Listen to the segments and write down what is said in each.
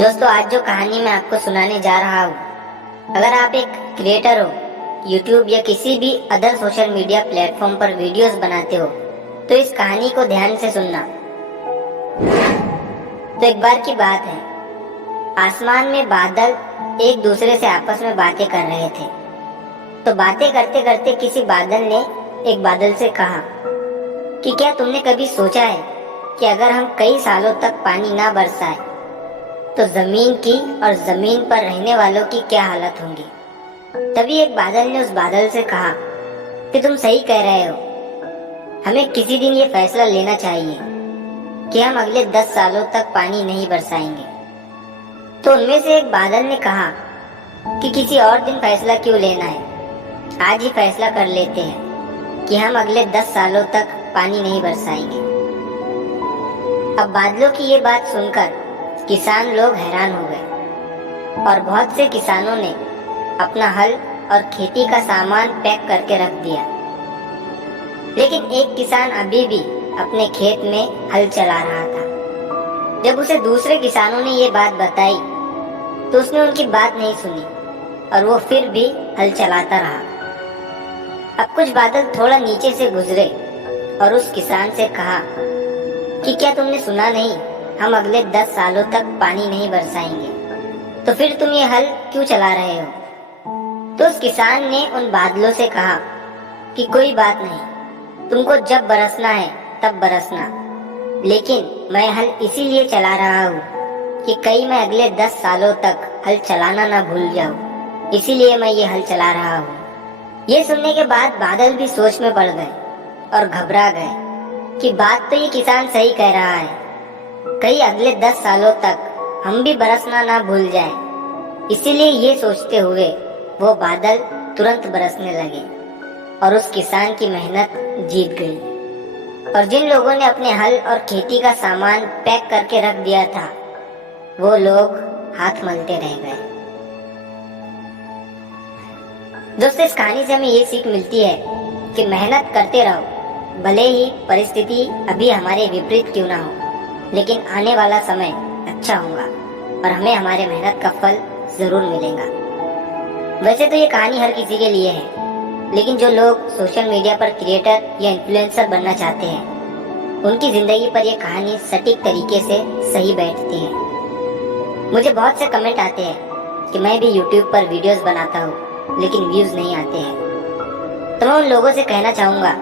दोस्तों, आज जो कहानी मैं आपको सुनाने जा रहा हूँ, अगर आप एक क्रिएटर हो, यूट्यूब या किसी भी अदर सोशल मीडिया प्लेटफॉर्म पर वीडियोस बनाते हो, तो इस कहानी को ध्यान से सुनना। तो एक बार की बात है, आसमान में बादल एक दूसरे से आपस में बातें कर रहे थे। तो बातें करते करते किसी बादल ने एक बादल से कहा कि क्या तुमने कभी सोचा है कि अगर हम कई सालों तक पानी ना बरसाए तो जमीन की और जमीन पर रहने वालों की क्या हालत होंगी। तभी एक बादल ने उस बादल से कहा कि तुम सही कह रहे हो, हमें किसी दिन ये फैसला लेना चाहिए कि हम अगले 10 सालों तक पानी नहीं बरसाएंगे। तो उनमें से एक बादल ने कहा कि किसी और दिन फैसला क्यों लेना है, आज ही फैसला कर लेते हैं कि हम अगले 10 सालों तक पानी नहीं बरसाएंगे। अब बादलों की ये बात सुनकर किसान लोग हैरान हो गए और बहुत से किसानों ने अपना हल और खेती का सामान पैक करके रख दिया। लेकिन एक किसान अभी भी अपने खेत में हल चला रहा था। जब उसे दूसरे किसानों ने ये बात बताई तो उसने उनकी बात नहीं सुनी और वो फिर भी हल चलाता रहा। अब कुछ बादल थोड़ा नीचे से गुजरे और उस किसान से कहा कि क्या तुमने सुना नहीं, हम अगले 10 सालों तक पानी नहीं बरसाएंगे, तो फिर तुम ये हल क्यों चला रहे हो। तो उस किसान ने उन बादलों से कहा कि कोई बात नहीं, तुमको जब बरसना है तब बरसना, लेकिन मैं हल इसीलिए चला रहा हूँ कि कहीं मैं अगले 10 सालों तक हल चलाना ना भूल जाऊँ, इसीलिए मैं ये हल चला रहा हूँ। ये सुनने के बाद बादल भी सोच में पड़ गए और घबरा गए कि बात तो ये किसान सही कह रहा है, कहीं अगले 10 सालों तक हम भी बरसना ना भूल जाए। इसीलिए ये सोचते हुए वो बादल तुरंत बरसने लगे और उस किसान की मेहनत जीत गई। और जिन लोगों ने अपने हल और खेती का सामान पैक करके रख दिया था, वो लोग हाथ मलते रह गए। दोस्तों, इस कहानी से हमें ये सीख मिलती है कि मेहनत करते रहो, भले ही परिस्थिति अभी हमारे विपरीत क्यों ना हो, लेकिन आने वाला समय अच्छा होगा और हमें हमारे मेहनत का फल जरूर मिलेगा। वैसे तो ये कहानी हर किसी के लिए है, लेकिन जो लोग सोशल मीडिया पर क्रिएटर या इन्फ्लुएंसर बनना चाहते हैं, उनकी जिंदगी पर यह कहानी सटीक तरीके से सही बैठती है। मुझे बहुत से कमेंट आते हैं कि मैं भी यूट्यूब पर वीडियोस बनाता हूँ लेकिन व्यूज नहीं आते हैं। तो मैं उन लोगों से कहना चाहूँगा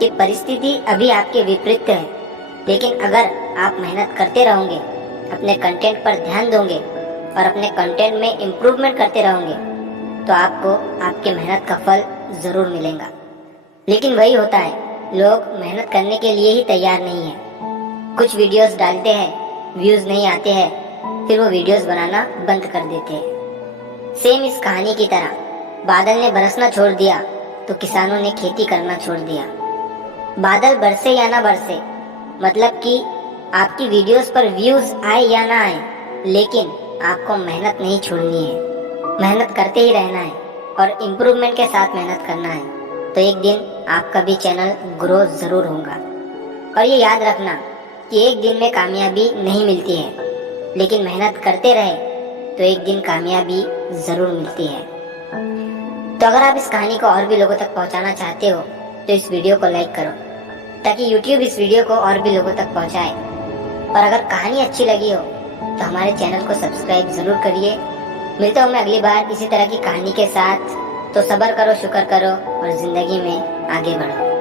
कि परिस्थिति अभी आपके विपरीत है, लेकिन अगर आप मेहनत करते रहोगे, अपने कंटेंट पर ध्यान दोगे और अपने कंटेंट में इम्प्रूवमेंट करते रहोगे, तो आपको आपके मेहनत का फल जरूर मिलेगा। लेकिन वही होता है, लोग मेहनत करने के लिए ही तैयार नहीं है। कुछ वीडियोस डालते हैं, व्यूज नहीं आते हैं, फिर वो वीडियोस बनाना बंद कर देते हैं। सेम इस कहानी की तरह बादल ने बरसना छोड़ दिया तो किसानों ने खेती करना छोड़ दिया। बादल बरसे या ना बरसे, मतलब कि आपकी वीडियोस पर व्यूज आए या ना आए, लेकिन आपको मेहनत नहीं छोड़नी है। मेहनत करते ही रहना है और इम्प्रूवमेंट के साथ मेहनत करना है, तो एक दिन आपका भी चैनल ग्रो जरूर होगा। और ये याद रखना कि एक दिन में कामयाबी नहीं मिलती है, लेकिन मेहनत करते रहे तो एक दिन कामयाबी जरूर मिलती है। तो अगर आप इस कहानी को और भी लोगों तक पहुंचाना चाहते हो तो इस वीडियो को लाइक करो, ताकि YouTube इस वीडियो को और भी लोगों तक पहुंचाए। और अगर कहानी अच्छी लगी हो तो हमारे चैनल को सब्सक्राइब जरूर करिए। मिलता हूँ मैं अगली बार इसी तरह की कहानी के साथ। तो सब्र करो, शुक्र करो और जिंदगी में आगे बढ़ो।